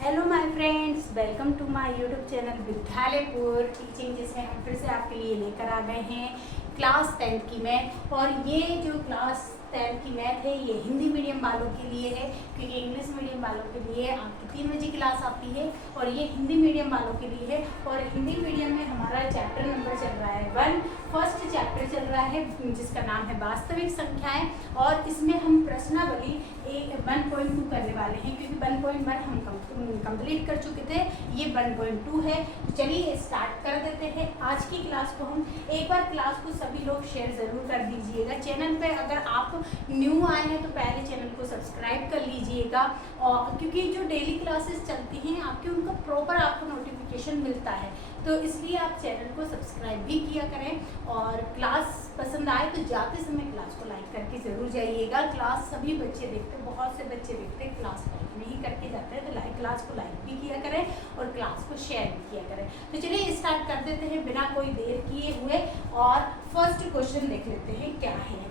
Hello my friends, welcome to my YouTube channel Vidyalaypur teaching, जिसमें हम फिर से आपके लिए लेकर आ गए हैं क्लास 10th की मैथ। और ये जो क्लास 10th की मैथ है ये हिंदी मीडियम वालों के लिए है, क्योंकि इंग्लिश मीडियम वालों के लिए आपकी 3 बजे क्लास आती है और ये हिंदी मीडियम वालों के लिए है। और हिंदी मीडियम में हमारा चैप्टर नंबर चल रहा है 1, फर्स्ट चैप्टर चल रहा है जिसका नाम है वास्तविक संख्याएं। और इसमें हम प्रश्नावली 1.2 करने वाले हैं, क्योंकि 1.1 हम कंप्लीट कर चुके थे, ये 1.2 है। तो चलिए स्टार्ट कर देते हैं आज की क्लास को। हम एक बार क्लास को सभी लोग शेयर ज़रूर कर दीजिएगा। चैनल पे अगर आप न्यू आए हैं तो पहले चैनल को सब्सक्राइब कर लीजिएगा, और क्योंकि जो डेली क्लासेस चलती हैं आपके, उनका प्रॉपर आपको नोटिफिकेशन मिलता है, तो इसलिए आप चैनल को सब्सक्राइब भी किया करें। और क्लास पसंद आए तो जाते समय क्लास को लाइक करके ज़रूर जाइएगा। क्लास सभी बच्चे देखते हैं, बहुत से बच्चे देखते हैं, क्लास लाइक नहीं करके जाते हैं, तो क्लास को लाइक भी किया करें और क्लास को शेयर भी किया करें। तो चलिए स्टार्ट कर देते हैं बिना कोई देर किए हुए, और फर्स्ट क्वेश्चन देख लेते हैं क्या है।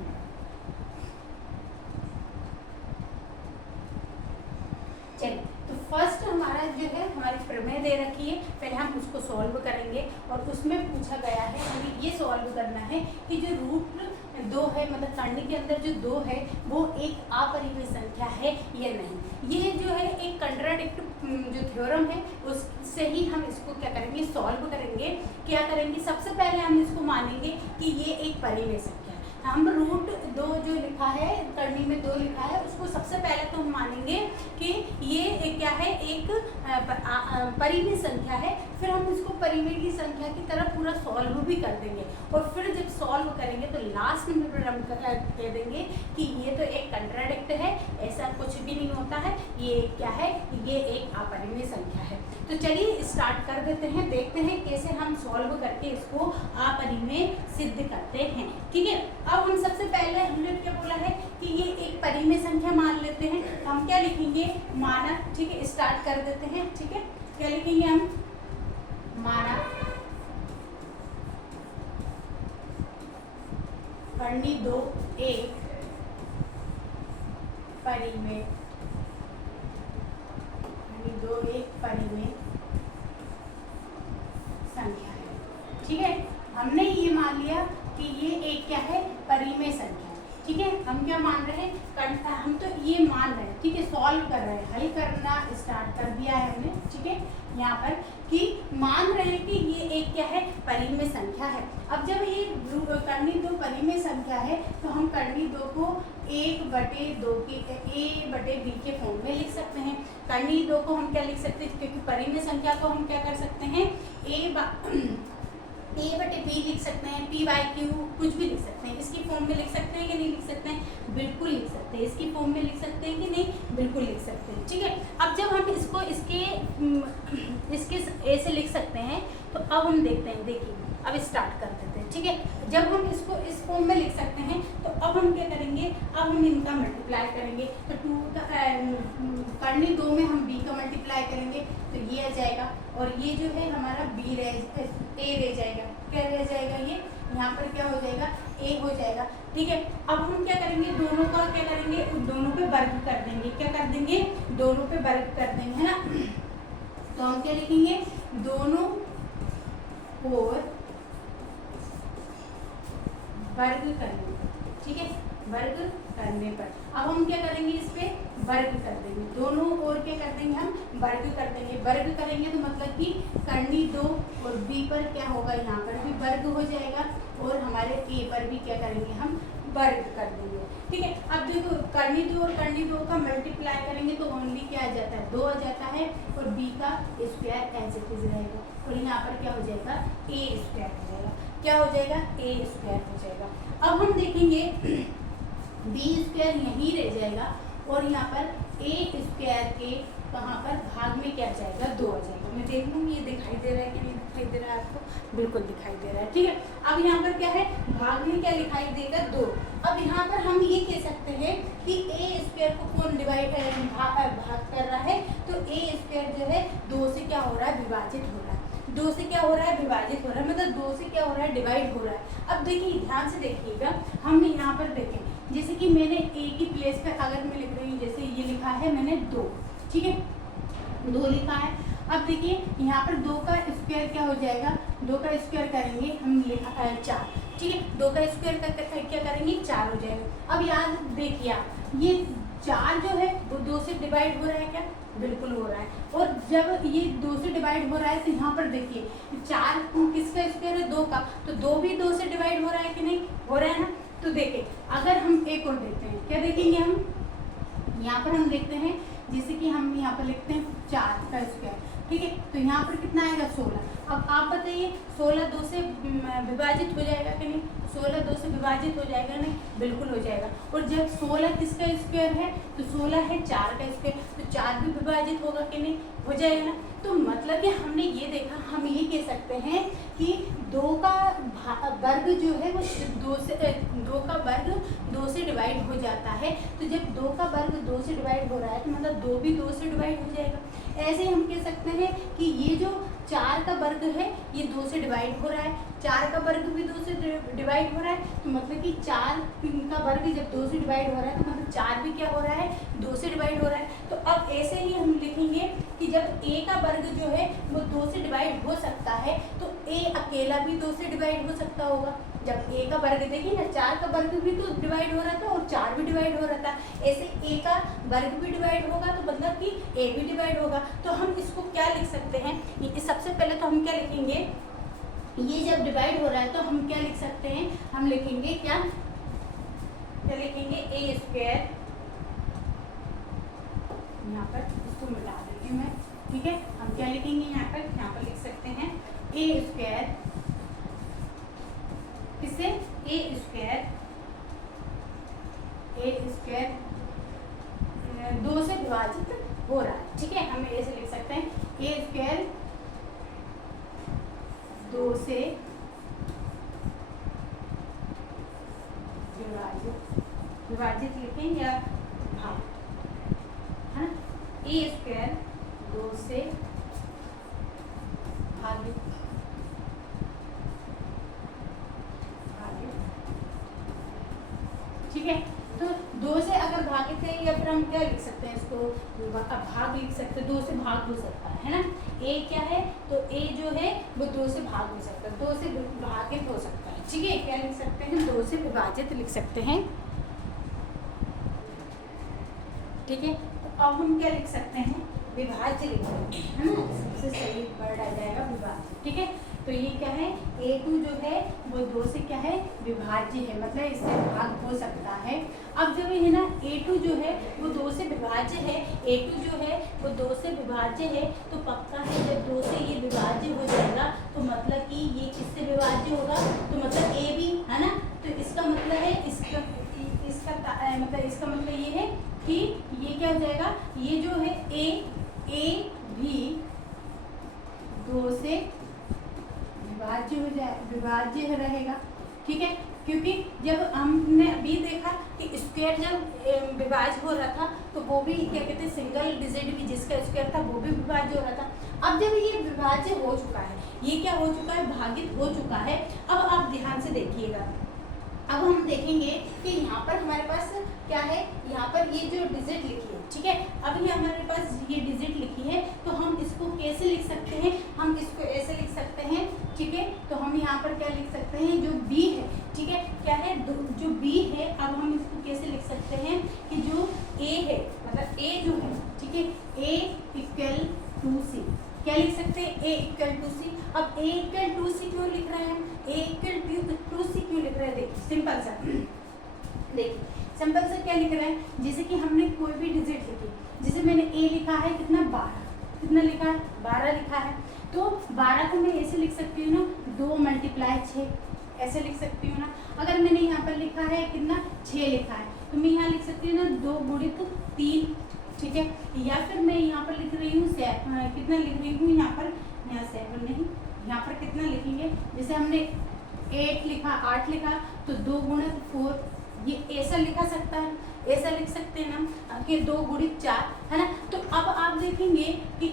चलिए, तो फर्स्ट हमारा जो है, हमारी प्रमेय दे रखी है, पहले हम उसको सॉल्व करेंगे। और उसमें पूछा गया है, हमें ये सॉल्व करना है कि जो रूट 2 है, मतलब करनी के अंदर जो 2 है वो एक अपरिमेय संख्या है या नहीं। ये जो है एक कंट्राडिक्ट जो थ्योरम है उससे ही हम इसको क्या करेंगे, सॉल्व करेंगे। क्या करेंगे, सबसे पहले हम इसको मानेंगे कि ये एक परिमेय संख्या है। हम रूट 2 जो लिखा है, करनी में 2 लिखा है, उसको सबसे पहले तो हम मानेंगे कि ये क्या है, एक परिमेय संख्या है। फिर हम इसको परिमेय की संख्या की तरह पूरा सॉल्व भी कर देंगे, और फिर जब सॉल्व करेंगे तो लास्ट में फिर हम कह देंगे कि ये तो एक कंट्राडिक्ट है, ऐसा कुछ भी नहीं होता है, ये क्या है, ये एक अपरिमेय संख्या है। तो चलिए स्टार्ट कर देते हैं, देखते हैं कैसे हम सॉल्व करके इसको अपरिमेय सिद्ध करते हैं। ठीक है, अब हम सबसे पहले हमने क्या बोला है कि ये एक परिमेय संख्या मान लेते हैं। हम क्या लिखेंगे, माना। ठीक है, स्टार्ट कर देते हैं। ठीक है, क्या लिखेंगे हम, माना करनी 2 एक परिमेय, करनी 2 एक परिमेय संख्या है। ठीक है, हमने ये मान लिया कि ये एक क्या है, परिमेय संख्या है। ठीक है, हम क्या मान रहे हैं, हम तो ये मान रहे हैं, ठीक है, सॉल्व कर रहे हैं, हल करना स्टार्ट कर दिया है हमने। ठीक है, यहाँ पर कि मान रहे हैं कि ये एक क्या है, परिमेय संख्या है। अब जब ये करनी 2 परिमेय संख्या है, तो हम करनी 2 को 1/2 के a/b के फॉर्म में लिख सकते हैं। करनी 2 को हम क्या लिख सकते हैं, क्योंकि परिमेय संख्या को हम क्या कर सकते हैं, a/b लिख सकते हैं, p/q कुछ भी लिख सकते हैं। इसकी फॉर्म में लिख सकते हैं कि नहीं लिख सकते हैं, बिल्कुल लिख सकते हैं। इसकी फॉर्म में लिख सकते हैं कि नहीं, बिल्कुल लिख सकते हैं। ठीक है, अब जब हम इसको इसके ए से लिख सकते हैं, तो अब हम देखते हैं, देखिए अब स्टार्ट कर देते हैं। ठीक है, जब हम इसको इस फॉर्म में लिख सकते हैं, तो अब हम क्या करेंगे, अब हम इनका मल्टीप्लाई करेंगे। तो 2 का करनी 2 में हम b का मल्टीप्लाई करेंगे, तो ये आ जाएगा, और ये जो है हमारा a रह जाएगा। क्या रह जाएगा, ये यहाँ पर क्या हो जाएगा, a हो जाएगा। ठीक है, अब हम क्या करेंगे, दोनों का क्या करेंगे, दोनों पे वर्ग कर देंगे। क्या कर देंगे, दोनों पे वर्ग कर देंगे, है ना। तो हम क्या लिखेंगे, दोनों और वर्ग करने पर। ठीक है, वर्ग करने पर अब हम क्या करेंगे, इस पे वर्ग कर देंगे, दोनों और क्या कर देंगे, हम वर्ग कर देंगे। वर्ग करेंगे तो मतलब कि करनी 2 और b पर क्या होगा, यहाँ पर भी वर्ग हो जाएगा, और हमारे a पर भी क्या करेंगे, हम वर्ग कर देंगे। ठीक है, अब देखो करनी 2 और करनी 2 का मल्टीप्लाई करेंगे तो ओनली क्या आ जाता है, 2 आ जाता है, और b का स्क्वायर एज इट इज रहेगा, और यहाँ पर क्या हो जाएगा, a स्क्वायर हो जाएगा। क्या हो जाएगा, a स्क्वायर हो जाएगा। अब हम देखेंगे b स्क्वायर यहीं रह जाएगा, और यहाँ पर a स्क्वायर के कहाँ पर भाग में क्या जाएगा, 2 आ जाएगा। मैं देख लूँगी ये दिखाई दे रहा है कि नहीं दिखाई दे रहा है आपको, बिल्कुल दिखाई दे रहा है। ठीक है, अब यहाँ पर क्या है, भाग में क्या दिखाई देगा, 2। अब यहाँ पर हम ये कह सकते हैं कि a स्क्वायर को कौन भाग कर रहा है, तो a स्क्वायर जो है 2 से क्या हो रहा है, विभाजित हो रहा है। 2 से क्या हो रहा है, विभाजित हो रहा है, मतलब 2 से क्या हो रहा है, डिवाइड हो रहा है। अब देखिए ध्यान से देखिएगा, हम यहाँ पर देखें, जैसे कि मैंने a की प्लेस पर अगर मैं लिख रही हूँ, जैसे ये लिखा है मैंने 2, ठीक है, 2 लिखा है। अब देखिए यहाँ पर 2 का स्क्वायर क्या हो जाएगा, 2 का स्क्वायर करेंगे हम 4, ठीक है। 2 का स्क्वायर क्या करेंगे 4 हो जाएगा। अब याद देखिए आप ये 4 जो है वो 2 से डिवाइड हो रहा है क्या, बिल्कुल हो रहा है। और जब ये 2 से डिवाइड हो रहा है तो यहाँ पर देखिए 4 किसका स्क्वायर है 2 का, तो 2 भी 2 से डिवाइड हो रहा है कि नहीं, हो रहा है ना। तो देखिए अगर हम एक और देखते हैं, क्या देखेंगे हम, यहाँ पर हम देखते हैं जैसे कि हम यहाँ पर लिखते हैं 4 का स्क्वायर, ठीक है। तो यहाँ पर कितना आएगा 16। अब आप बताइए 16 2 से विभाजित हो जाएगा कि नहीं, 16 2 से विभाजित हो जाएगा नहीं, बिल्कुल हो जाएगा। और जब 16 किसका स्क्वायर है तो 16 है 4 का स्क्वायर, तो 4 भी विभाजित होगा कि नहीं, हो जाएगा ना। तो मतलब कि हमने ये देखा, हम ये कह सकते हैं कि 2 का वर्ग जो है वो 2 का वर्ग 2 से डिवाइड हो जाता है। तो जब 2 का वर्ग 2 से डिवाइड हो रहा है तो मतलब 2 भी 2 से डिवाइड हो जाएगा। ऐसे ही हम कह सकते हैं कि ये जो 4 का वर्ग है ये 2 से डिवाइड हो रहा है, 4 का वर्ग भी 2 से डिवाइड हो रहा है, तो मतलब कि 4 का वर्ग जब 2 से डिवाइड हो रहा है तो मतलब 4 भी क्या हो रहा है 2 से डिवाइड हो रहा है। तो अब ऐसे ही हम लिखेंगे कि जब a का वर्ग जो है वो 2 से डिवाइड हो सकता है तो a अकेला भी 2 से डिवाइड हो सकता होगा। जब a का वर्ग देखिए ना 4 का वर्ग भी तो डिवाइड हो रहा था और 4 भी डिवाइड हो रहा था, ऐसे a का वर्ग भी डिवाइड होगा तो मतलब कि a भी डिवाइड होगा। तो हम इसको क्या लिख सकते हैं, सबसे पहले तो हम क्या लिखेंगे, ये जब डिवाइड हो रहा है तो हम क्या लिख सकते हैं, हम लिखेंगे क्या लिखेंगे a स्क्वायर, यहाँ पर इसको मिटा देती हूँ मैं, ठीक है। हम क्या लिखेंगे यहाँ पर लिख सकते हैं a स्क्वायर, किससे a स्क्वायर 2 से विभाजित हो रहा है, ठीक है। हम ऐसे लिख सकते हैं a स्क्वायर 2 से विभाजित लिखें या भाग, है ना। a स्क्वायर 2 से भागित, ठीक है। तो 2 से अगर भागित है या फिर हम क्या लिख सकते हैं इसको भाग लिख सकते हैं, 2 से भाग हो सकता है ना। a क्या है तो a जो है वो 2 से भाग हो सकता है, 2 से भागित हो सकता है, ठीक है। क्या लिख सकते हैं 2 से विभाजित लिख सकते हैं, ठीक है। तो अब हम क्या लिख सकते हैं विभाज्य लिख सकते हैं, है ना। सबसे सही वर्ड आ जाएगा विभाज्य, ठीक है। तो ये क्या है a2 जो है वो 2 से क्या है विभाज्य है, मतलब इससे भाग हो सकता है। अब जब ये ना a2 जो है वो 2 से विभाज्य है, a2 जो है वो 2 से विभाज्य है, तो पक्का है जब 2 से ये विभाज्य हो जाएगा तो मतलब कि ये किससे विभाज्य होगा, तो मतलब a भी, है ना। तो इसका मतलब है इसका मतलब ये है कि ये क्या हो जाएगा, ये जो है a भी 2 से विभाज्य रहेगा, ठीक है। क्योंकि जब हमने अभी देखा कि स्क्वायर जब विभाज्य हो रहा था तो वो भी क्या कहते हैं सिंगल डिजिट भी जिसका स्क्वायर था वो भी विभाज्य हो रहा था। अब जब ये विभाज्य हो चुका है, ये क्या हो चुका है भागित हो चुका है। अब आप ध्यान से देखिएगा, अब हम देखेंगे कि यहाँ पर हमारे पास क्या है, यहाँ पर ये जो डिजिट लिखी है, ठीक है। अब ये हमारे पास ये डिजिट लिखी है तो हम इसको कैसे लिख सकते हैं, हम इसको ऐसे लिख सकते हैं, ठीक है। तो हम यहाँ पर क्या लिख सकते हैं जो b है, ठीक है, क्या है जो b है। अब हम इसको कैसे लिख सकते हैं कि जो a है मतलब a जो है, ठीक है, a इक्वल टू c, क्या लिख सकते हैं a इक्वल टू c। अब a इक्वल टू c क्यों लिख रहे हैं, a इक्वल टू c क्यों लिख रहे हैं, देखिए सिंपल सा, देखिए सिंपल सा क्या लिख रहे हैं, जैसे कि हमने कोई भी डिजिट लिखी, जैसे मैंने a लिखा है कितना 12, कितना लिखा है 12 लिखा है, तो 12 को मैं ऐसे लिख सकती हूँ ना 2 × 6, ऐसे लिख सकती हूँ ना। अगर मैंने यहाँ पर लिखा है कितना 6 लिखा है तो मैं यहाँ लिख सकती हूँ ना 2 × 3, ठीक है। या फिर मैं यहाँ पर लिख रही हूँ कितना लिख रही हूँ यहाँ पर, यहाँ 7 नहीं, यहाँ पर कितना लिखेंगे, जैसे हमने 8 लिखा 8 लिखा तो 2 × 4, ये ऐसा लिखा सकता है, ऐसा लिख सकते हैं ना कि 2 × 4, है ना। तो अब आप देखेंगे कि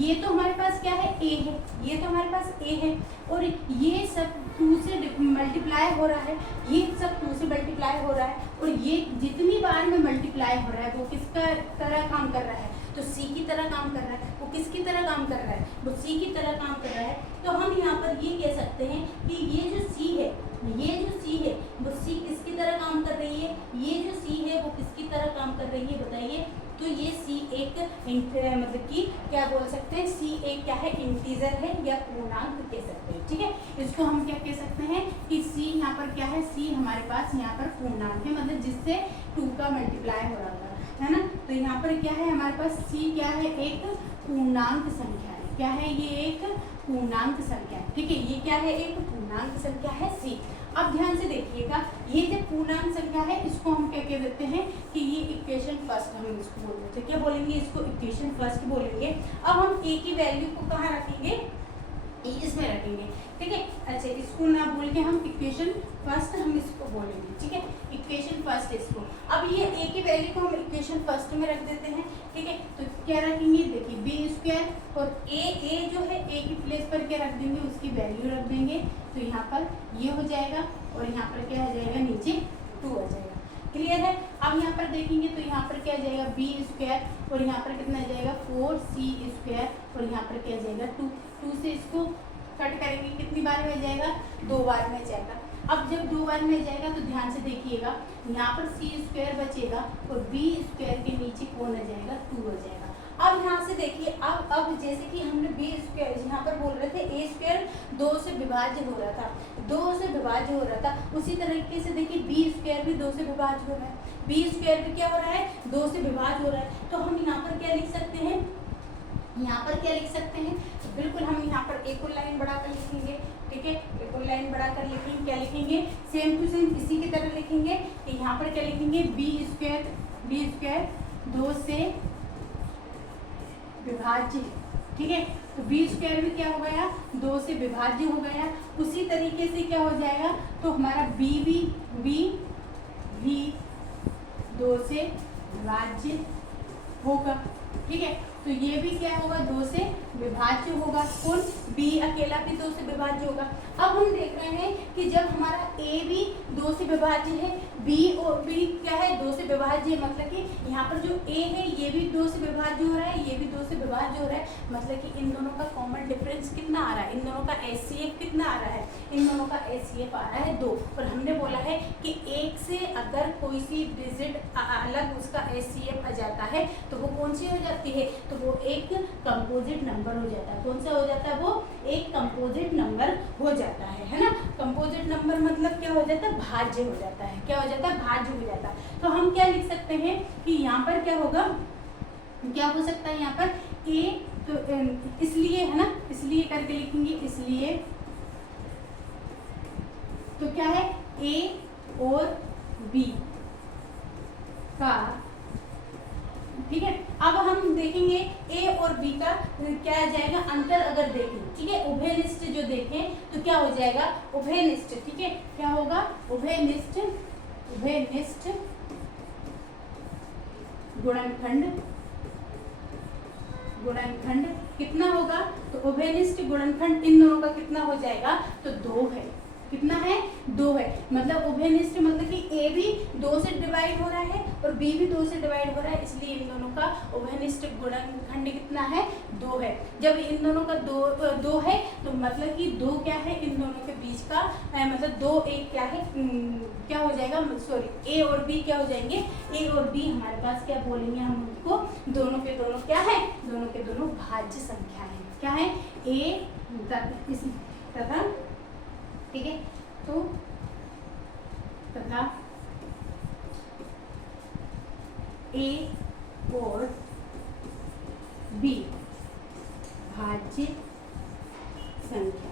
ये तो हमारे पास क्या है a है, ये तो हमारे पास a है और ये सब 2 से मल्टीप्लाई हो रहा है, ये सब 2 से मल्टीप्लाई हो रहा है, और ये जितनी बार में मल्टीप्लाई हो रहा है वो किसका तरह काम कर रहा है, तो सी की तरह काम कर रहा है। वो किसकी तरह काम कर रहा है, वो सी की तरह काम कर रहा है। तो हम यहाँ पर ये कह सकते हैं कि ये जो सी है, ये जो सी है वो सी किसकी तरह काम कर रही है, ये जो सी है वो किसकी तरह काम कर रही है बताइए। तो ये सी एक मतलब कि क्या बोल सकते हैं, सी एक क्या है, इंटीजर है या पूर्णांक कह सकते हैं, ठीक है। इसको हम क्या कह सकते हैं कि सी यहाँ पर क्या है, सी हमारे पास यहाँ पर पूर्णांक है, मतलब जिससे 2 का मल्टीप्लाई हो रहा है ना। तो यहाँ पर क्या है हमारे पास, सी क्या है, एक पूर्णांक संख्या है। क्या है, ये एक पूर्णांक संख्या है, ठीक है। ये क्या है, एक पूर्णांक संख्या है सी। अब ध्यान से देखिएगा, ये जो पूर्णांक संख्या है इसको हम क्या कह देते हैं कि ये इक्वेशन फर्स्ट हम इसको बोल देते हैं। क्या बोलेंगे, इसको इक्वेशन फर्स्ट बोलेंगे। अब हम ए की वैल्यू को कहाँ रखेंगे, इसमें रखेंगे, ठीक है। अच्छा, इसको ना बोल के हम इक्वेशन फर्स्ट हम इसको बोलेंगे, ठीक है, इक्वेशन फर्स्ट इसको। अब ये ए की वैल्यू को हम इक्वेशन फर्स्ट में रख देते हैं, ठीक है। तो क्या रखेंगे, देखिए बी स्क्वायर, और ए जो है ए की प्लेस पर क्या रख देंगे, उसकी वैल्यू रख देंगे। तो यहाँ पर ये हो जाएगा, और यहाँ पर क्या आ जाएगा, नीचे 2 आ जाएगा। क्लियर है। अब यहाँ पर देखेंगे तो यहाँ पर क्या आ जाएगा, बी स्क्वायर, और यहाँ पर कितना आ जाएगा 4c स्क्वायर, और यहाँ पर क्या आ जाएगा 2 से इसको कट करेंगे, कितनी बार में जाएगा, 2 बार में जाएगा। अब जब 2 बार में जाएगा तो ध्यान से देखिएगा, यहाँ पर सी स्क्वायर बचेगा और बी स्क्वायर के नीचे कौन आ जाएगा, 2 आ जाएगा। अब ध्यान से देखिए, अब जैसे कि हमने बी स्क्वायर यहाँ पर बोल रहे थे, ए स्क्वायर 2 से विभाज्य हो रहा था, 2 से विभाज्य हो रहा था, उसी तरीके से देखिए बी स्क्वायर भी 2 से विभाज्य हो रहा है, बी स्क्वायर भी क्या हो रहा है, 2 से विभाज्य हो रहा है। तो हम यहाँ पर क्या लिख सकते हैं, यहाँ पर क्या लिख सकते हैं, तो बिल्कुल हम यहाँ पर एक और लाइन बढ़ाकर लिखेंगे, ठीक है, एक और लाइन बढ़ाकर लिखेंगे, क्या लिखेंगे, सेम टू सेम इसी की तरह लिखेंगे। कि यहाँ पर क्या लिखेंगे, बी स्क्वायर 2 से विभाज्य, ठीक है। तो बी स्क्वायर भी क्या हो गया, 2 से विभाज्य हो गया। उसी तरीके से क्या हो जाएगा, तो हमारा बी भी 2 से विभाज्य होगा, ठीक है। तो ये भी क्या होगा, 2 से विभाज्य होगा। कौन, बी अकेला भी 2 से विभाज्य होगा। अब हम देख रहे हैं कि जब हमारा ए भी 2 से विभाज्य है, बी क्या है, 2 से विभाज्य है, मतलब कि यहाँ पर जो ए है ये भी 2 से विभाज्य हो रहा है, ये भी 2 से विभाज्य हो रहा है, मतलब कि इन दोनों का कॉमन डिफरेंस कितना आ रहा है, इन दोनों का HCF कितना आ रहा है, इन दोनों का HCF आ रहा है 2। और हमने बोला है कि 1 से अगर कोई सी डिजिट अलग उसका HCF आ जाता है तो वो कौन सी हो जाती है, तो वो एक कंपोजिट नंबर हो जाता है। कौन सा हो जाता है, वो एक कंपोजिट नंबर हो जाता है ना। कंपोजिट नंबर मतलब क्या हो जाता है, भाज्य हो जाता है। क्या हो जाता है, भाज्य हो जाता है। तो हम क्या लिख सकते हैं कि यहाँ पर क्या होगा, क्या हो सकता है, यहाँ पर ए, तो इसलिए है ना, इसलिए करके लिखेंगे, इसलिए तो क्या है, ए और बी का, ठीक है। अब हम देखेंगे ए और बी का क्या आ जाएगा, अंतर अगर देखें, ठीक है, उभयनिष्ठ जो देखें तो क्या हो जाएगा, उभयनिष्ठ, ठीक है, क्या होगा, उभयनिष्ठ गुणनखंड कितना होगा, तो उभयनिष्ठ गुणनखंड इन दोनों का कितना हो जाएगा, तो 2 है। कितना है, 2 है। मतलब उभयनिष्ठ मतलब कि ए भी 2 से डिवाइड हो रहा है और बी भी 2 से डिवाइड हो रहा है, इसलिए इन दोनों का उभयनिष्ठ गुणनखंड कितना है, 2 है। जब इन दोनों का 2 है तो मतलब कि 2 क्या है, इन दोनों के बीच का मतलब 2 एक क्या है, क्या हो जाएगा, सॉरी, ए और बी क्या हो जाएंगे, ए और बी हमारे पास क्या बोलेंगे हम उनको, दोनों के दोनों क्या है, दोनों के दोनों भाज्य संख्या है। क्या है, ए तथा, ठीक है, तो तथा ए और बी भाज्य संख्या,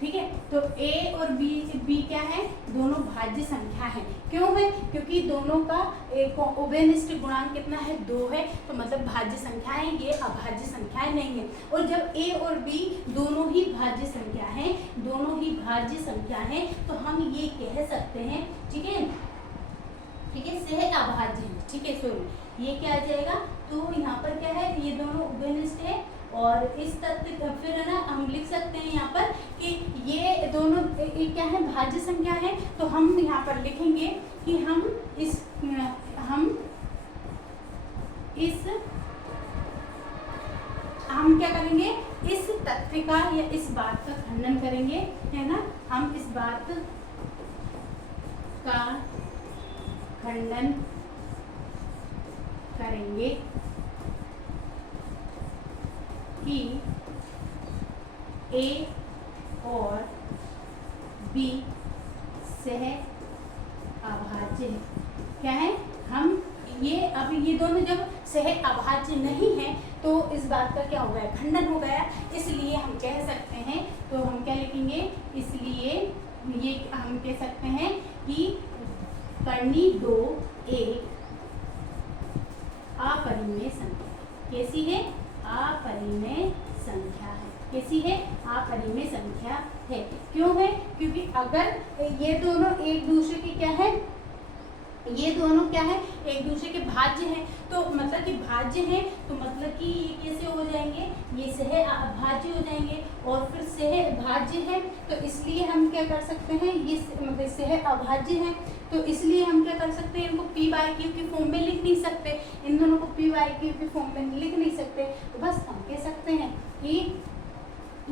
ठीक है। तो ए और बी क्या है, दोनों भाज्य संख्या है। क्यों है, क्योंकि दोनों का एक उभयनिष्ठ गुणांक कितना है, 2 है, तो मतलब भाज्य संख्याएं, ये अभाज्य संख्याएं नहीं है। और जब ए और बी दोनों ही भाज्य संख्या हैं, दोनों ही भाज्य संख्या हैं, तो हम ये कह सकते हैं, ठीक है, ठीक है, सह अभाज्य है, ठीक है। सॉरी, ये क्या आ जाएगा, तो यहाँ पर क्या है, ये दोनों उभयनिष्ठ है और इस तथ्य फिर है ना हम लिख सकते हैं यहाँ पर कि ये दोनों क्या है, भाज्य संख्या है। तो हम यहाँ पर लिखेंगे कि हम क्या करेंगे, इस तथ्य का या इस बात का खंडन करेंगे, है ना। हम इस बात का खंडन करेंगे कि A और B सह अभाज्य है। क्या है, हम ये दोनों जब सह अभाज्य नहीं है तो इस बात का क्या हो गया, खंडन हो गया। इसलिए हम कह सकते हैं, तो हम क्या लिखेंगे, इसलिए ये हम कह सकते हैं कि कर्णी 2 एक अपरिमेय संख्या। कैसी है, अपरिमेय संख्या है। कैसी है, अपरिमेय संख्या है। क्यों है, क्योंकि अगर ये दोनों एक दूसरे के क्या है, ये दोनों क्या है, एक दूसरे के भाज्य हैं, तो मतलब कि भाज्य हैं, तो मतलब कि ये कैसे हो जाएंगे, ये सह अभाज्य हो जाएंगे। और फिर सह भाज्य है तो इसलिए हम क्या कर सकते हैं, ये मतलब सह अभाज्य है तो इसलिए हम क्या कर सकते हैं, इनको पी बाई क्यू की फॉर्म में लिख नहीं सकते, इन दोनों को पी बाई क्यू की फॉर्म में लिख नहीं सकते। तो बस हम कह सकते हैं कि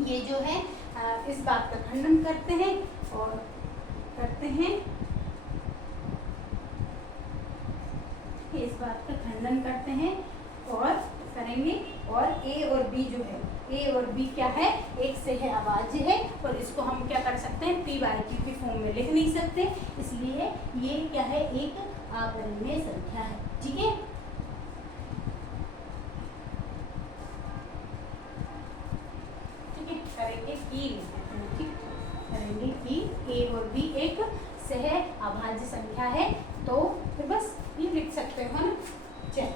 ये जो है इस बात का खंडन करते हैं और इस बात का खंडन करते हैं और करेंगे। और ए और बी जो है, ए और बी क्या है, एक सह अभाज्य है और इसको हम क्या कर सकते हैं, पी बाई क्यू की फॉर्म में लिख नहीं सकते, इसलिए ये क्या है, एक अपरिमेय संख्या है। ठीक है, ठीक है, करेंगे कि ठीक करेंगे कि ए और बी एक सह अभाज्य संख्या है, तो फिर बस ये लिख सकते हो ना। चल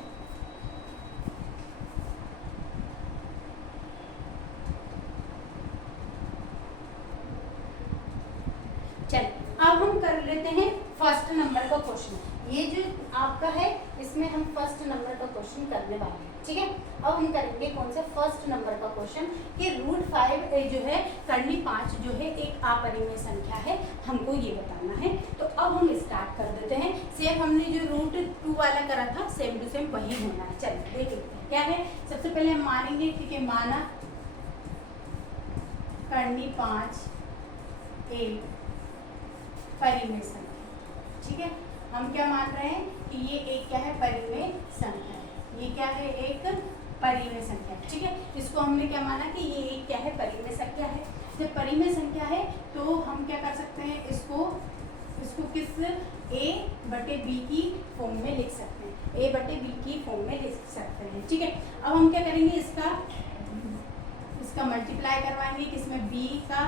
अब हम कर लेते हैं फर्स्ट नंबर का क्वेश्चन। ये जो आपका है इसमें हम फर्स्ट नंबर का क्वेश्चन करने वाले हैं। ठीक है, अब हम करेंगे कौन सा, फर्स्ट नंबर का क्वेश्चन कि √5 जो है कर्णी 5 जो है एक अपरिमेय संख्या है, हमको ये बताना है। तो अब हम स्टार्ट कर देते हैं। सेम हमने जो √2 वाला करा था सेम टू सेम वही होना है। चलिए देख लेते हैं क्या है। सबसे पहले हम मानेंगे, ठीक है, माना कर्णी 5 एक परिमेय संख्या। ठीक है, हम क्या मान रहे हैं कि ये एक क्या है, परिमेय संख्या है। ये क्या है, एक परिमेय संख्या। ठीक है, इसको हमने क्या माना कि ये एक क्या है, परिमेय संख्या है। जब परिमेय संख्या है तो हम क्या कर सकते हैं, इसको किस A/B की फॉर्म में लिख सकते हैं, A/B की फॉर्म में लिख सकते हैं। ठीक है, अब हम क्या करेंगे, इसका मल्टीप्लाई करवाएंगे, किसमें, B का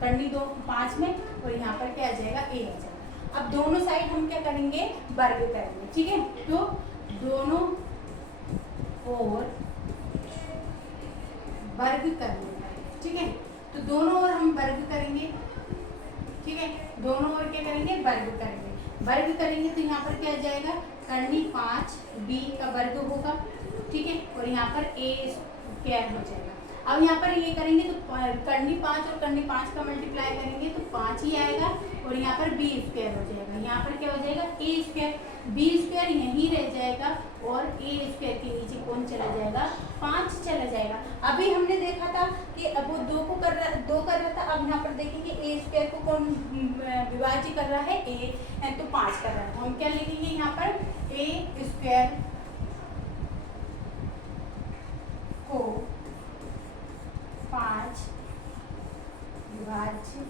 कर्णी 5 में, और यहाँ पर क्या आ जाएगा, A आ जाएगा। अब दोनों साइड हम क्या करेंगे, वर्ग करेंगे। ठीक है, तो दोनों ओर वर्ग करने का। ठीक है, तो दोनों ओर हम वर्ग करेंगे। ठीक है, दोनों ओर क्या करेंगे, वर्ग करेंगे। वर्ग करेंगे तो यहाँ पर क्या आ जाएगा, कर्णी 5 B का वर्ग होगा। ठीक है, और यहाँ पर A स्क्वायर हो जाएगा। अब यहाँ पर ये करेंगे तो कर्णी 5 और कर्णी 5 का मल्टीप्लाई करेंगे तो 5 ही आएगा, और यहाँ पर B स्क्वायर हो जाएगा। यहाँ पर क्या हो जाएगा, A स्क्वायर, B स्क्वायर यहीं रह जाएगा, और A स्क्वायर के नीचे कौन चला जाएगा, 5 चला जाएगा। अभी हमने देखा था कि अब वो 2 कर रहा था, अब यहाँ पर देखेंगे A स्क्वायर को कौन विभाज्य कर रहा है, A तो 5 कर रहा है। तो हम क्या लिखेंगे यहाँ पर, A स्क्वायर को 5 विभाज्य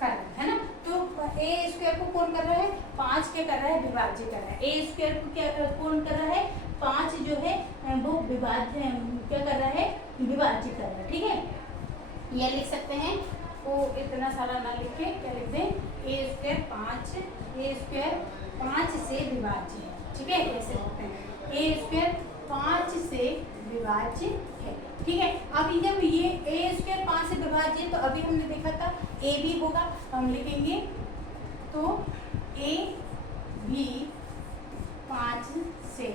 कर रहा है ना। तो A स्क्वायर को कौन कर रहा है, 5 क्या कर रहा है, विभाज्य कर रहा है। A स्क्वायर को क्या कौन कर रहा है, 5 जो है वो विभाज्य क्या कर रहा है, विभाज्य कर रहा है। ठीक है, ये लिख सकते हैं, वो इतना सारा ना लिख के क्या लिख दें, A स्क्वायर 5 से विभाज्य है। ठीक है, ऐसे लिखते हैं, A स्क्वायर 5 से विभाज्य है। ठीक है, अब जब ये A स्क्वायर 5 से विभाज्य है तो अभी हमने देखा था A भी होगा, हम लिखेंगे तो A भी 5 से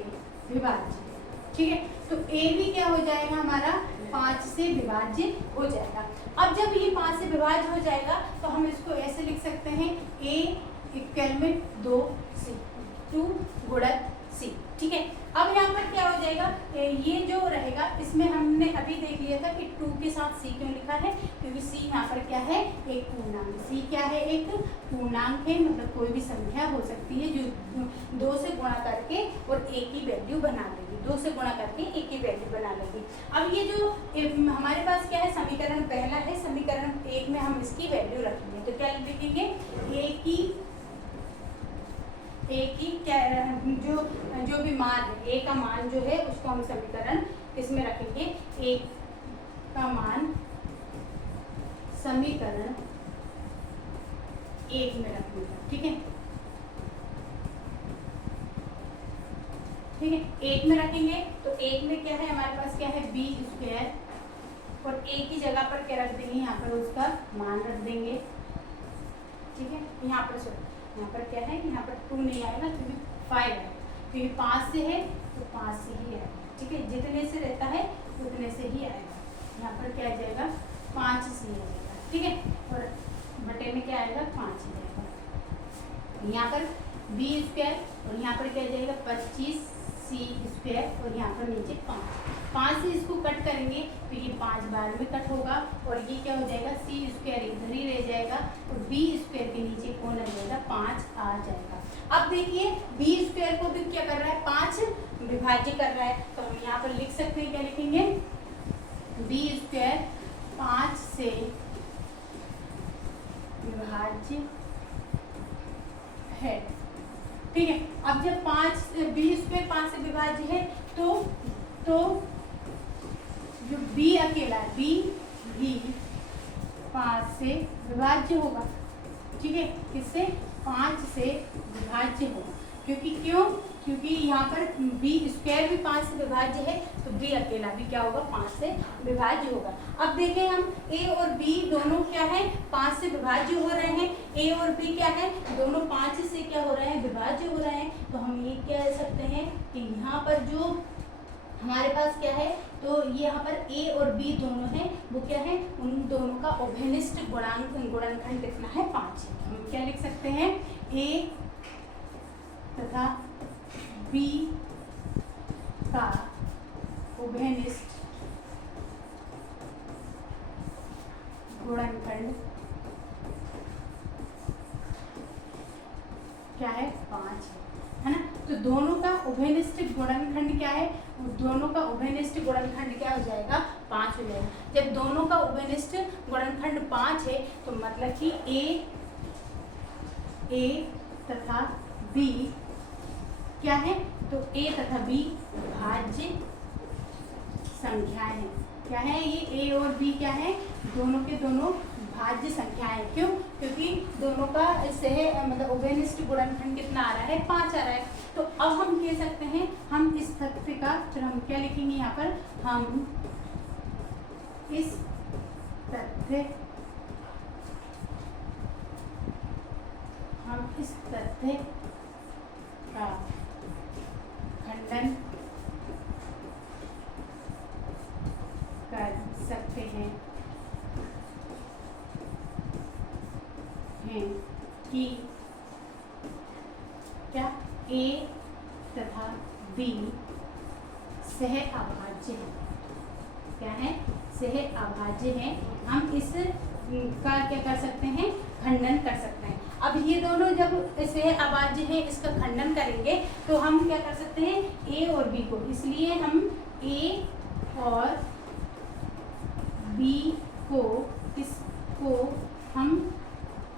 विभाज्य है। ठीक है, तो ए भी क्या हो जाएगा हमारा 5 से विभाज्य हो जाएगा। अब जब ये 5 से विभाज्य हो जाएगा तो हम इसको ऐसे लिख सकते हैं a इक्वल में 2c, 2 गुणक c, ठीक है। अब यहाँ पर क्या हो जाएगा, ये जो रहेगा इसमें हमने अभी देख लिया था कि 2 के साथ c क्यों लिखा है, क्योंकि c यहाँ पर क्या है, एक पूर्णांक। c क्या है, एक पूर्णांक है, मतलब कोई भी संख्या हो सकती है जो 2 से गुणा करके और a की वैल्यू बना लेगी, 2 से गुणा करके a की वैल्यू बना लेगी। अब ये जो हमारे पास क्या है, समीकरण पहला है, समीकरण 1 में हम इसकी वैल्यू रखेंगे, तो क्या लिखेंगे, a की क्या जो भी मान है, a का मान जो है उसको हम समीकरण इसमें रखेंगे, a का मान समीकरण 1 में रखेंगे, ठीक है, ठीक है, 1 में रखेंगे। तो 1 में क्या है हमारे पास, क्या है बी स्क्वायर, और a की जगह पर क्या रख देंगे, यहाँ पर उसका मान रख देंगे, ठीक है। यहाँ पर क्या है, यहाँ पर 2 नहीं आएगा क्योंकि 5 है, क्योंकि 5 से है तो 5 से ही आएगा, ठीक है, जितने से रहता है उतने से ही आएगा। यहाँ पर क्या आ जाएगा, 5 से ही आएगा, ठीक है, और बटे में क्या आएगा, 5 ही आएगा। यहाँ पर बी स्क्वायर और यहाँ पर क्या आ जाएगा 25 सी स्क्वायर, और यहाँ पर नीचे 5 से इसको कट करेंगे तो ये 5 बार में कट होगा, और ये क्या हो जाएगा, सी स्क्वायर इधर ही रह जाएगा, और बी स्क्वायर के नीचे कौन आ जाएगा, 5 आ जाएगा। अब देखिए बी स्क्वायर को भी क्या कर रहा है, 5 विभाज्य कर रहा है, तो हम यहाँ पर लिख सकते हैं, क्या लिखेंगे, बी स्क्वायर 5 से विभाज्य है, ठीक है। अब जब 5 स्क्वायर 5 से विभाज्य है तो जो b अकेला है, b भी 5 से विभाज्य होगा, ठीक है, किससे, 5 से विभाज्य होगा, क्योंकि यहाँ पर b स्क्वायर भी 5 से विभाज्य है, तो b अकेला भी क्या होगा, 5 से विभाज्य होगा। अब देखें हम a और b दोनों क्या है, 5 से विभाज्य हो रहे हैं, a और b क्या है, दोनों 5 से क्या हो रहे हैं, विभाज्य हो रहे हैं, तो हम ये कह सकते हैं कि यहाँ पर जो हमारे पास क्या है, तो ये यहाँ पर a और b दोनों हैं, वो क्या है, उन दोनों का उभयनिष्ठ गुणनखंड कितना है, 5 है। हम क्या लिख सकते हैं, a तथा b का उभयनिष्ठ गुणनखंड क्या है, 5 है ना। तो दोनों का उभयनिष्ठ गुणनखंड क्या है, दोनों का उभयनिष्ठ गुणनखंड क्या हो जाएगा, 5 हो जाएगा। जब दोनों का उभयनिष्ठ गुणनखंड 5 है तो मतलब कि a तथा b क्या है, तो a तथा b भाज्य संख्याएं हैं, क्या है, ये a और b क्या है, दोनों के दोनों भाज्य संख्याएं। क्यों, क्योंकि दोनों का मतलब उभयनिष्ठ गुणनखंड कितना आ रहा है, 5 आ रहा है। तो अब हम कह सकते हैं, हम इस तथ्य का, फिर हम क्या लिखेंगे यहाँ पर, हम इस तथ्य का खंडन कर सकते हैं कि क्या a तथा b सह अभाज्य है, क्या है, सह अभाज्य है। हम इस का क्या कर सकते हैं, खंडन कर सकते हैं। अब ये दोनों जब सह अभाज्य है, इसका खंडन करेंगे तो हम क्या कर सकते हैं, a और b को, इसलिए हम a और b को, इसको हम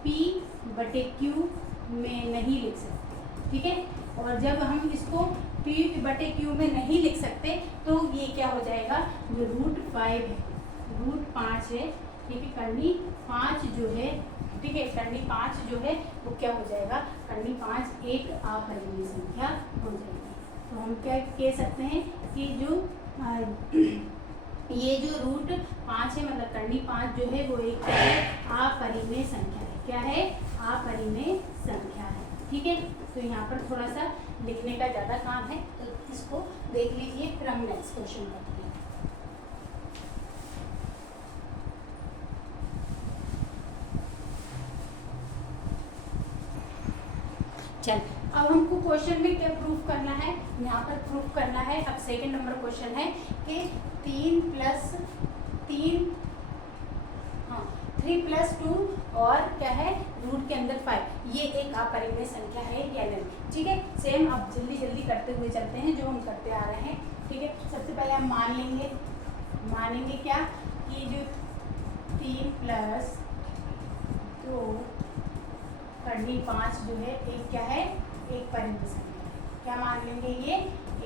p/q में नहीं लिख सकते, ठीक है। और जब हम इसको p/q में नहीं लिख सकते तो ये क्या हो जाएगा, जो √5 है, √5 है, ठीक है, करनी 5 जो है, ठीक है, करनी 5 जो है वो क्या हो जाएगा, करनी 5 एक अपरिमेय संख्या हो जाएगी। तो हम क्या कह सकते हैं कि जो ये जो √5 है, मतलब करनी 5 जो है वो एक अपरिमेय संख्या है, क्या है, अपरिमेय संख्या है, ठीक है। तो यहाँ पर थोड़ा सा लिखने का ज़्यादा काम है, तो इसको देख लीजिए, फिर हम नेक्स्ट क्वेश्चन करते हैं। चल, अब हमको क्वेश्चन में क्या प्रूफ करना है, यहाँ पर प्रूफ करना है। अब सेकंड नंबर क्वेश्चन है कि 3 + 2 और क्या है रूट के अंदर 5, ये एक अपरिमेय संख्या है या नहीं। ठीक है, सेम अब जल्दी जल्दी करते हुए चलते हैं जो हम करते आ रहे हैं। ठीक है, सबसे पहले हम मानेंगे क्या कि जो 3 + 2 × 5 जो है एक क्या है, एक परिमेय संख्या है। क्या मान लेंगे, ये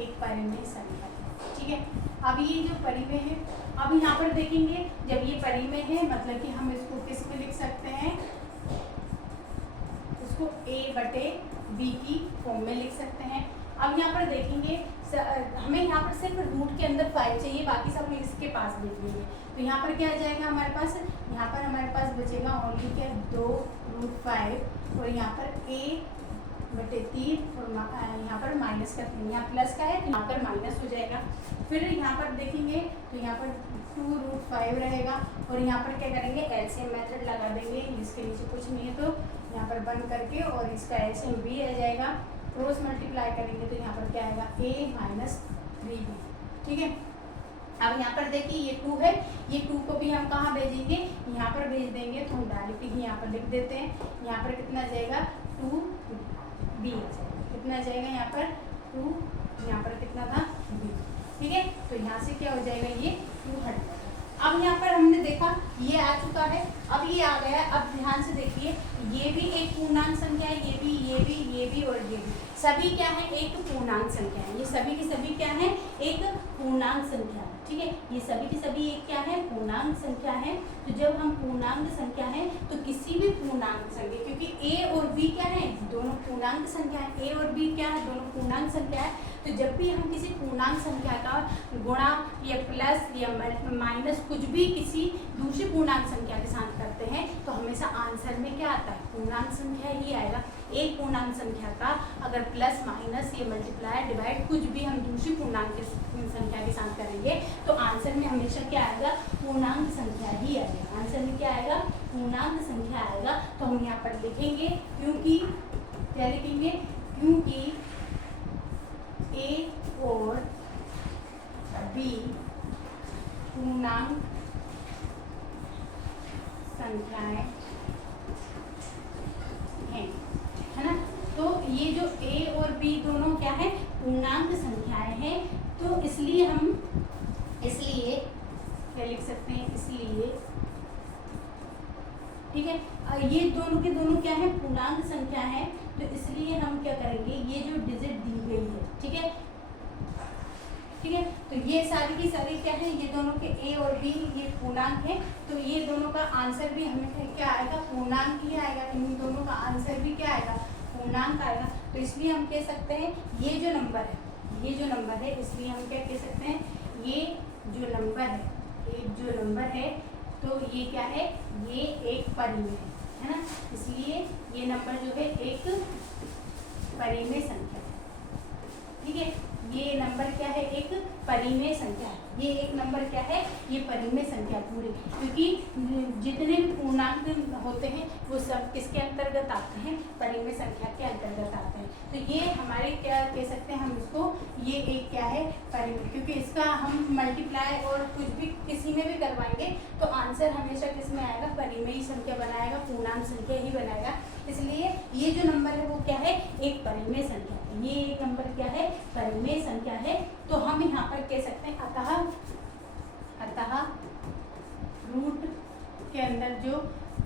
एक परिमेय संख्या है। ठीक है, अब ये जो परिमेय है, अब यहाँ पर देखेंगे जब ये परिमेय है मतलब कि हम इसको किस में लिख सकते हैं, उसको a/b की फॉर्म में लिख सकते हैं। अब यहाँ पर देखेंगे हमें यहाँ पर सिर्फ रूट के अंदर 5 चाहिए, बाकी सब हम इसके पास लिख देंगे। तो यहाँ पर क्या आ जाएगा हमारे पास, यहाँ पर हमारे पास बचेगा ओनली क्या 2√5 और यहाँ पर a/3 और यहाँ पर माइनस कर देंगे, यहाँ प्लस का है तो यहाँ पर माइनस हो जाएगा। फिर यहाँ पर देखेंगे तो यहाँ पर 2√5 रहेगा और यहाँ पर क्या करेंगे एलसीएम मेथड लगा देंगे, इसके नीचे कुछ नहीं है तो यहाँ पर बंद करके और इसका एलसीएम भी आ जाएगा, क्रॉस मल्टीप्लाई करेंगे तो यहाँ पर क्या आएगा a - 3b। ठीक है, अब यहाँ पर देखिए ये 2 है, ये 2 को भी हम कहाँ भेजेंगे, यहाँ पर भेज देंगे। तो हम डायरेक्ट ही यहाँ पर लिख देते हैं, यहाँ पर कितना जाएगा 2b आ जाएगा, कितना जाएगा यहाँ पर 2, यहाँ पर कितना था b। ठीक है, तो यहाँ से क्या हो जाएगा ये 2 हट जाएगा। अब यहाँ पर हमने देखा ये आ चुका है, अब ये आ गया। अब ध्यान से देखिए ये भी एक पूर्णांक संख्या है, ये भी और ये भी, सभी क्या है एक पूर्णांक संख्या है। ये सभी की सभी क्या है एक पूर्णांक संख्या है। ठीक है, ये सभी की सभी एक क्या है पूर्णांक संख्या है। तो जब हम पूर्णांक संख्या है तो किसी भी पूर्णांक संख्या, क्योंकि a और b क्या है दोनों पूर्णांक संख्या है, a और b क्या है दोनों पूर्णांक संख्या है। तो जब भी हम किसी पूर्णांक संख्या का गुणा या प्लस या माइनस कुछ भी किसी दूसरी पूर्णांक संख्या के साथ करते हैं तो हमेशा आंसर में क्या आता है पूर्णांक संख्या ही आएगा। एक पूर्णांक संख्या का अगर प्लस माइनस या मल्टीप्लाई डिवाइड कुछ भी हम दूसरी पूर्णांक संख्या के साथ करेंगे तो आंसर में हमेशा क्या आएगा पूर्णांक संख्या ही आएगा। आंसर में क्या आएगा पूर्णांक संख्या आएगा। तो हम यहाँ पर लिखेंगे क्योंकि क्या लिखेंगे, क्योंकि a और b पूर्णांक संख्याएं हैं, है ना। तो ये जो a और b दोनों क्या है पूर्णांक संख्याएं हैं। तो इसलिए क्या लिख सकते हैं, इसलिए ठीक है ये दोनों के दोनों क्या है पूर्णांक संख्या है। तो इसलिए हम क्या करेंगे ये जो डिजिट दी गई है ठीक है, तो ये सारी की सारी क्या है ये दोनों के a और b ये पूर्णांक है। तो ये दोनों का आंसर भी हमें क्या आएगा पूर्णांक ही आएगा। इन दोनों का आंसर भी क्या आएगा पूर्णांक आएगा। तो इसलिए हम कह सकते हैं ये जो नंबर है इसलिए हम क्या कह सकते हैं ये जो नंबर है तो ये क्या है ये एक परिमेय है ना। इसलिए ये नंबर जो है एक परिमेय संख्या है। ठीक है, ये नंबर क्या है एक परिमेय संख्या है। ये एक नंबर क्या है ये परिमेय संख्या पूरी, क्योंकि जितने भी पूर्णांक होते हैं वो सब किसके अंतर्गत आते हैं परिमेय संख्या के अंतर्गत आते हैं। तो ये हमारे क्या कह सकते हैं हम इसको ये एक क्या है परिमेय, क्योंकि इसका हम मल्टीप्लाई और कुछ भी किसी में भी करवाएंगे तो आंसर हमेशा किस में आएगा परिमेय संख्या बनाएगा, पूर्णांक संख्या ही बनाएगा। इसलिए ये जो नंबर है वो क्या है एक परिमेय संख्या है। ये एक नंबर क्या है परिमेय संख्या है। तो हम यहाँ पर कह सकते हैं अतः रूट के अंदर जो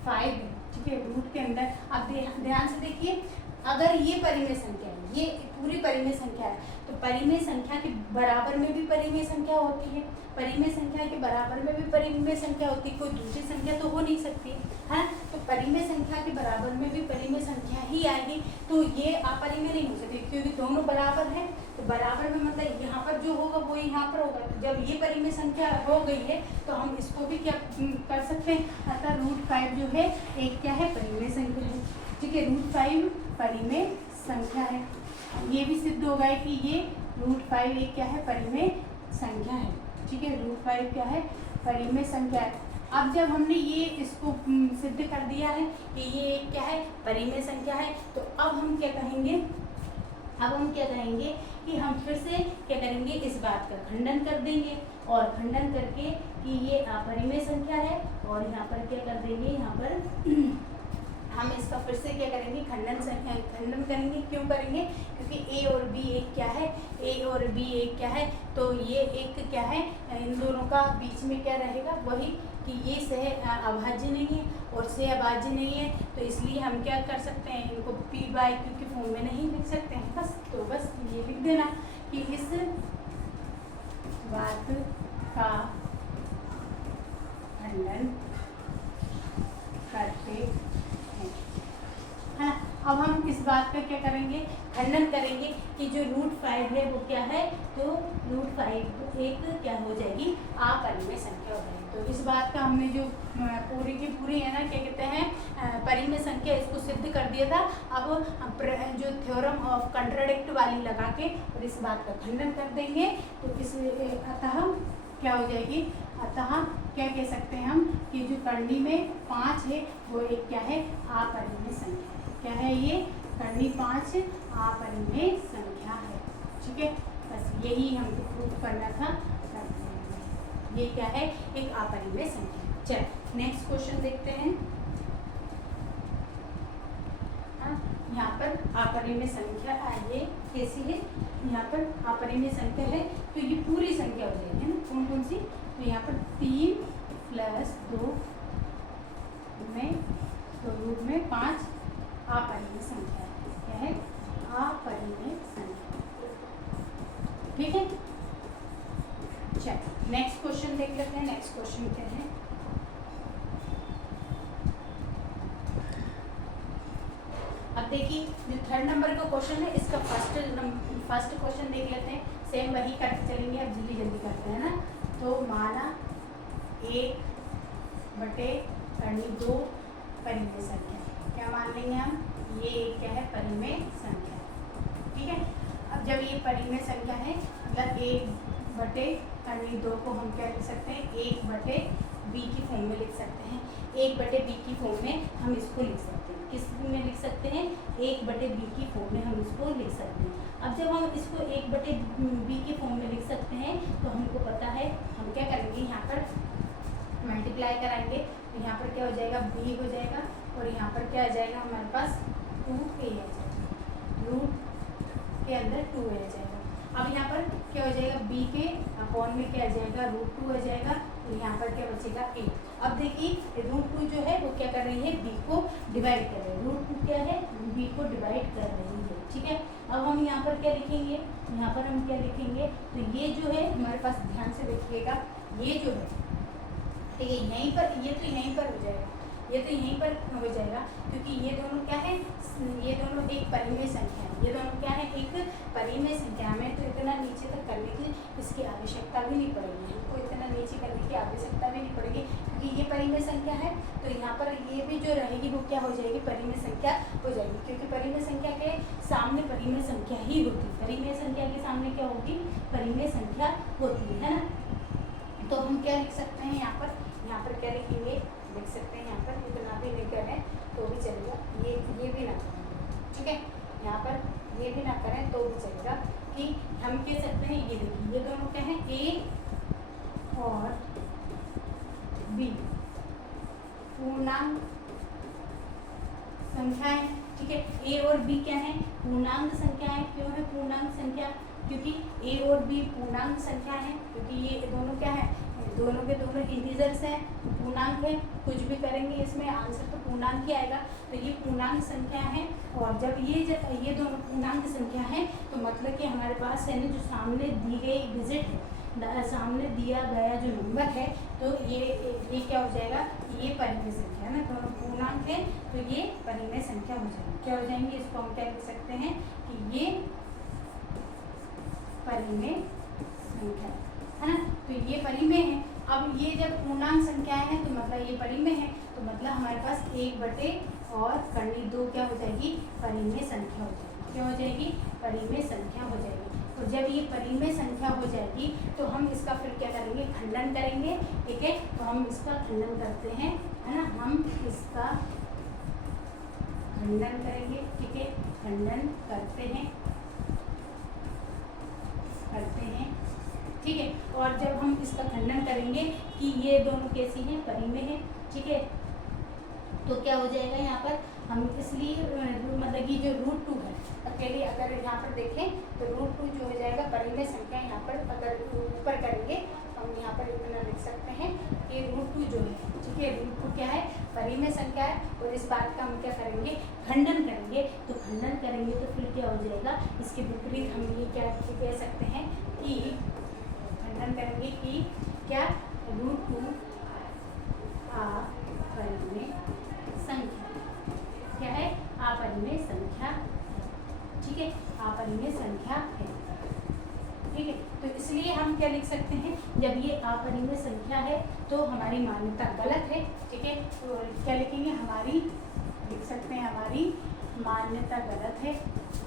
5 है ठीक है रूट के अंदर। अब ध्यान से देखिए अगर ये परिमेय संख्या है ये पूरी परिमेय संख्या है तो परिमेय संख्या के बराबर में भी परिमेय संख्या होती है, परिमेय संख्या के बराबर में भी परिमेय संख्या होती है, कोई दूसरी संख्या तो हो नहीं सकती है। तो परिमेय संख्या के बराबर में भी परिमेय संख्या ही आएगी। तो ये अपरिमेय नहीं हो सकती क्योंकि दोनों बराबर है। तो बराबर में मतलब यहाँ पर जो होगा वो यहाँ पर होगा। तो जब ये परिमेय संख्या हो गई है तो हम इसको भी क्या कर सकते हैं अतः रूट 5 जो है एक क्या है परिमेय संख्या है। ठीक है रूट 5 परिमेय संख्या है। ये भी सिद्ध हो गया कि ये √5 एक क्या है, परिमेय संख्या है। ठीक है, √5 क्या है, परिमेय संख्या है। अब जब हमने ये इसको सिद्ध कर दिया है कि ये एक क्या है, परिमेय संख्या है, तो अब हम क्या कहेंगे, कि हम फिर से क्या करेंगे, इस बात का खंडन कर देंगे और खंडन करके कि ये अपरिमेय संख्या है, और यहाँ पर क्या कर देंगे, यहाँ पर हम इसका फिर से क्या करेंगे, खंडन करेंगे। क्यों करेंगे, क्योंकि ए और बी एक क्या है, तो ये एक क्या है, इन दोनों का बीच में क्या रहेगा, वही कि ये सह अभाज्य नहीं है और से अभाज्य नहीं है, तो इसलिए हम क्या कर सकते हैं, इनको p/q के फॉर्म में नहीं लिख सकते हैं। बस ये लिख देना कि इस बात का खंडन करते हैं, है ना। अब हम इस बात का क्या करेंगे, खंडन करेंगे कि जो √5 है वो क्या है, तो √5 एक क्या हो जाएगी, अपरिमेय संख्या हो जाएगी। तो इस बात का हमने जो पूरी की पूरी है ना, क्या कहते हैं, परिमेय संख्या, इसको सिद्ध कर दिया था। अब जो थ्योरम ऑफ कंट्राडिक्ट वाली लगा के और इस बात का खंडन कर देंगे, तो इस अतः क्या हो जाएगी, अतः क्या कह सकते हैं हम कि जो करनी में 5 है वो एक क्या है, अपरिमेय संख्या है। क्या है ये, करनी 5 अपरिमेय संख्या है। ठीक है, बस यही हमको प्रूव करना था। ये क्या है, एक अपरिमेय संख्या। चल नेक्स्ट क्वेश्चन देखते हैं। यहाँ पर अपरिमेय संख्या ये कैसी है, यहाँ पर अपरिमेय संख्या है, तो ये पूरी संख्या हो जाएगी, है ना। कौन कौन सी, तो यहाँ पर 3 + 2 में तो रूट में 5 अपरिमेय संख्या है। क्या है, अपरिमेय संख्या। ठीक है, चल नेक्स्ट क्वेश्चन देख लेते हैं। नेक्स्ट क्वेश्चन क्या है, अब देखिए जो 3rd नंबर का क्वेश्चन है, इसका फर्स्ट क्वेश्चन देख लेते हैं। सेम वही करते चलेंगे, अब जल्दी जल्दी करते हैं ना। तो माना 1/2 परिमेय संख्या, क्या मान लेंगे हम, ये क्या है, परिमेय संख्या। ठीक है, अब जब ये परिमेय संख्या है, मतलब 1/2 को हम क्या लिख सकते हैं, 1/b की फॉर्म में लिख सकते हैं। 1/b की फॉर्म में हम इसको लिख सकते हैं। किस में लिख सकते हैं, 1/b की फॉर्म में हम इसको लिख सकते हैं। अब जब हम इसको 1/b की फॉर्म में लिख सकते हैं, तो हमको पता है हम क्या करेंगे, यहाँ पर मल्टीप्लाई कराएंगे, तो यहाँ पर क्या हो जाएगा, b हो जाएगा, और यहाँ पर क्या आ जाएगा हमारे पास 2a आ जाएगा, रूट के अंदर 2a आ जाएगा। अब यहाँ पर क्या हो जाएगा, b के अपॉन में क्या आ जाएगा, √2 आ जाएगा, तो यहाँ पर क्या बचेगा, a। अब देखिए √2 जो है वो क्या कर रही है, b को डिवाइड कर रही है। √2 क्या है, b को डिवाइड कर रही है। ठीक है, अब हम यहाँ पर क्या लिखेंगे, यहाँ पर हम क्या लिखेंगे, तो ये जो है हमारे पास, ध्यान से देखिएगा, ये जो है ठीक है, यहीं पर, ये तो यहीं पर हो जाएगा, ये तो यहीं पर हो जाएगा, क्योंकि ये दोनों क्या है, ये दोनों एक परिमेय संख्या है। ये दोनों क्या है, एक परिमेय संख्या। हमें तो इतना नीचे तक करने की इसकी आवश्यकता भी नहीं पड़ेगी, हमको इतना नीचे करने की आवश्यकता भी नहीं पड़ेगी, क्योंकि ये परिमेय संख्या है। तो यहाँ पर ये भी जो रहेगी वो क्या हो जाएगी, परिमेय संख्या हो जाएगी, क्योंकि परिमेय संख्या के सामने परिमेय संख्या ही होती है। परिमेय संख्या के सामने क्या होगी, परिमेय संख्या होती है ना। तो हम क्या लिख सकते हैं, यहाँ पर क्या लिखेंगे, लिख सकते हैं यहाँ पर, इतना भी नहीं करें तो भी चलेगा, ये भी ना करें। ठीक है, यहाँ पर ये भी ना करें तो भी चलेगा, कि हम कह सकते हैं, ये देखिए, ये दोनों क्या है, a और b पूर्णांक संख्याएं। ठीक है, a और b क्या है, पूर्णांक संख्याएं। क्यों है पूर्णांक संख्या, क्योंकि a और b पूर्णांक संख्या है, क्योंकि ये दोनों क्या है, दोनों के दोनों इंटीजर्स हैं, पूर्णांक है। कुछ भी करेंगे इसमें आंसर तो पूर्णांक ही आएगा। तो ये पूर्णांक संख्या है, और जब ये दोनों पूर्णांक संख्या है, तो मतलब कि हमारे पास है ना, जो सामने दी गई डिजिट है, सामने दिया गया जो नंबर है, तो ये क्या हो जाएगा, ये परिमेय संख्या है ना। दोनों पूर्णांक है तो ये परिमेय संख्या हो जाएगी। क्या हो जाएंगे, इसको हम क्या लिख सकते हैं कि ये परिमेय संख्या है ना। तो ये परिमेय है। अब ये जब पूर्णांक संख्याएं हैं तो मतलब ये परिमेय है, तो मतलब हमारे पास 1/2 और करनी 2 क्या हो जाएगी, परिमेय संख्या हो जाएगी। क्या हो जाएगी, परिमेय संख्या हो जाएगी। तो जब ये परिमेय संख्या हो जाएगी तो हम इसका फिर क्या करेंगे, खंडन करेंगे। ठीक है, तो हम इसका खंडन करते हैं, है ना, हम इसका खंडन करेंगे। ठीक है, खंडन करते हैं। ठीक है, और जब हम इसका खंडन करेंगे कि ये दोनों कैसी हैं, परिमेय है। ठीक है, तो क्या हो जाएगा यहाँ पर, हम इसलिए मतलब कि जो √2 है अकेले, अगर यहाँ पर देखें तो √2 जो हो जाएगा परिमेय संख्या। यहाँ पर अगर ऊपर करेंगे तो हम यहाँ पर इतना लिख सकते हैं कि √2 जो है, ठीक है, √2 क्या है, परिमेय संख्या है। और इस बात का हम क्या करेंगे, खंडन करेंगे। तो खंडन करेंगे तो फिर क्या हो जाएगा, इसके विपरीत हम ये क्या कह सकते हैं कि खंडन करेंगे कि क्या, √2 अपरिमेय संख्या क्या है, अपरिमेय संख्या। ठीक है, अपरिमेय संख्या है। ठीक है, तो इसलिए हम क्या लिख सकते हैं, जब ये अपरिमेय संख्या है तो हमारी मान्यता गलत है। ठीक है, तो क्या लिखेंगे, हमारी लिख सकते हैं, हमारी मान्यता गलत है,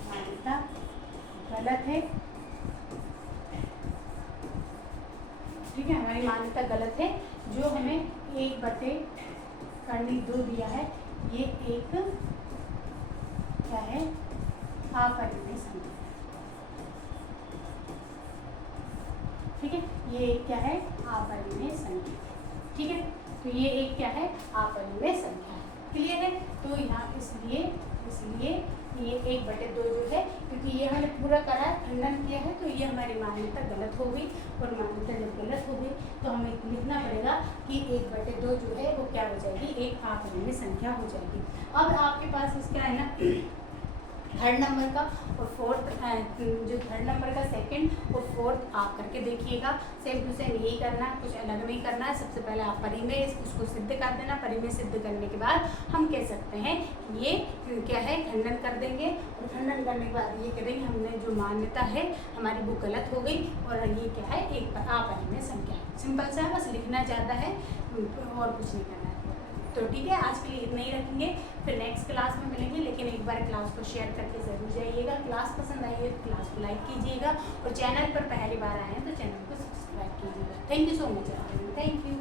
मान्यता गलत है। ठीक है, हमारी मान्यता गलत है। जो हमें 1/2 दिया है, ये एक क्या है, अपरिमेय संख्या। ठीक है, ये एक क्या है, अपरिमेय संख्या। ठीक है, तो ये एक क्या है, अपरिमेय संख्या है। क्लियर है, तो यहाँ इसलिए ये 1/2 जो है, क्योंकि ये हमने पूरा करा है, खंडन किया है, तो ये हमारी मान्यता गलत हो गई। और मान्यता जब गलत हो गई तो हमें लिखना पड़ेगा कि 1/2 जो है वो क्या हो जाएगी, एक अपरिमेय संख्या हो जाएगी। अब आपके पास इसका है ना थर्ड नंबर का और फोर्थ, जो थर्ड नंबर का सेकंड और फोर्थ आप करके देखिएगा। सेम टू सेम यही करना, कुछ अलग नहीं करना है। सबसे पहले आप परिमेय उसको सिद्ध कर देना। परिमेय सिद्ध करने के बाद हम कह सकते हैं ये क्या है, खंडन कर देंगे। और खंडन करने के बाद ये करेंगे, हमने जो मान्यता है हमारी वो गलत हो गई और ये क्या है, एक अपरिमेय संख्या है। सिंपल सा, बस लिखना ज़्यादा है और कुछ नहीं करना है। तो ठीक है, आज के लिए इतना ही रखेंगे, फिर नेक्स्ट क्लास में मिलेंगे। लेकिन एक बार क्लास को शेयर करके ज़रूर जाइएगा। क्लास पसंद आई है तो क्लास को लाइक कीजिएगा और चैनल पर पहली बार आए हैं तो चैनल को सब्सक्राइब कीजिएगा। Thank you so much. Thank you.